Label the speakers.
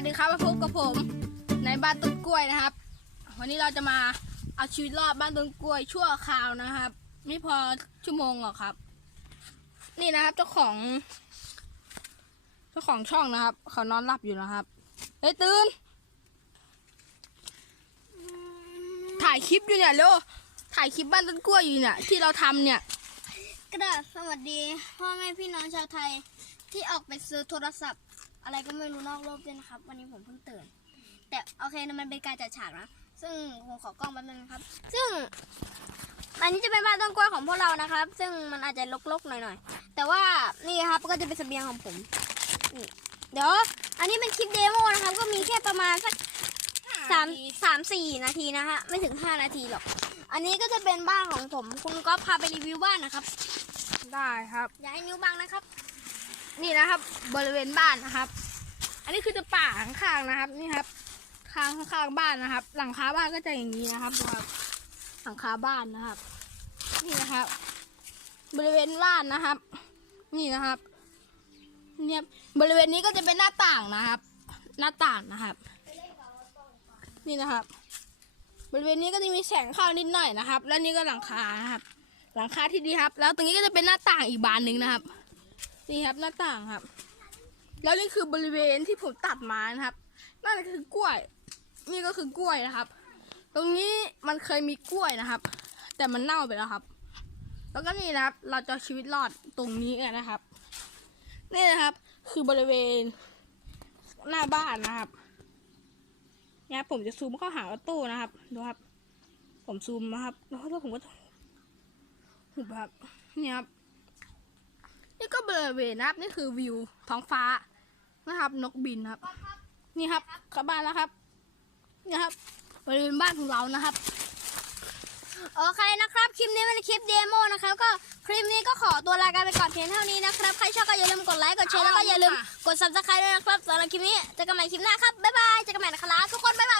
Speaker 1: วัสดีครับมาพบกับผมในบ้านต้นกล้วยนะครับ วันนี้เราจะมาเอาชีวิตรอดบ้านต้นกล้วยชั่วคราวนะครับ ไม่พอชั่วโมงหรอกครับ นี่นะครับเจ้าของ เจ้าของช่องนะครับ เขานอนหลับอยู่นะครับเฮ้ยตื่นถ่ายคลิปอยู่เนี่ยเร็วถ่ายคลิปบ้านต้นกล้วยอยู่เนี่ยที่เราทำเนี่ย
Speaker 2: กระดาษสวัสดีพ่อแม่พี่น้องชาวไทยที่ออกไปซื้อโทรศัพท์ อะไรก็ไม่รู้นอกโลกด้วยนะครับ วันนี้ผมเพิ่งตื่น แต่โอเคนะมันเป็นการจัดฉากนะ ซึ่งผมขอกล้องแป๊บนึงนะครับ ซึ่ง อันนี้จะเป็นบ้านต้นกล้วยของพวกเรานะครับ ซึ่งมันอาจจะรกๆหน่อยๆ แต่ว่านี่ครับก็จะเป็นเสบียงของผมนี่เดี๋ยวอันนี้เป็นคลิปเดโมนะครับ ก็มีแค่ประมาณสักสามสามสี่นาทีนะฮะไม่ถึงห้านาทีหรอก อันนี้ก็จะเป็นบ้านของผม คุณก็พาไปรีวิวบ้านนะครับ
Speaker 1: ได้ครับ
Speaker 2: อย่าให้นิ้วบังนะครับ
Speaker 1: นี่นะครับ บริเวณบ้านนะครับ อันนี้คือจะป่าข้างๆนะครับ นี่ครับข้างข้างบ้านนะครับ หลังคาบ้านก็จะอย่างนี้นะครับดูครับ หลังคาบ้านนะครับ นี่นะครับ บริเวณบ้านนะครับ นี่นะครับ เนี่ยบริเวณนี้ก็จะเป็นหน้าต่างนะครับ หน้าต่างนะครับ นี่นะครับ บริเวณนี้ก็จะมีแสงเข้านิดหน่อยนะครับ แล้วนี่ก็หลังคานะครับ หลังคาที่ดีครับ แล้วตรงนี้ก็จะเป็นหน้าต่างอีกบานหนึ่งนะครับ นี่ครับหน้าต่างครับ แล้วนี่คือบริเวณที่ผมตัดมานะครับนั่นคือกล้วย นี่ก็คือกล้วยนะครับ ตรงนี้มันเคยมีกล้วยนะครับ แต่มันเน่าไปแล้วครับ แล้วก็นี่นะครับ เราจะชีวิตรอดตรงนี้กันนะครับ นี่นะครับ คือบริเวณหน้าบ้านนะครับเนี่ยผมจะซูมเข้าหารถตู้นะครับดูครับ ผมซูมนะครับ แล้วผมก็จะหุบครับเนี่ยครับ บริเวณนะครับนี่คือวิวท้องฟ้านะครับ นกบินครับ นี่ครับกลับบ้านแล้วครับนี่ครับบริเวณบ้านของเรานะครับ
Speaker 2: โอเคนะครับ คลิปนี้เป็นคลิปเดโมนะครับ ก็คลิปนี้ก็ขอตัวลากันไปก่อนเพียงเท่านี้นะครับ ใครชอบก็อย่าลืมกดไลค์ กดแชร์แล้วก็อย่าลืมกด subscribe ด้วยนะครับสำหรับคลิปนี้เจอกันใหม่คลิปหน้าครับ บ๊ายบาย เจอกันใหม่นะครับาย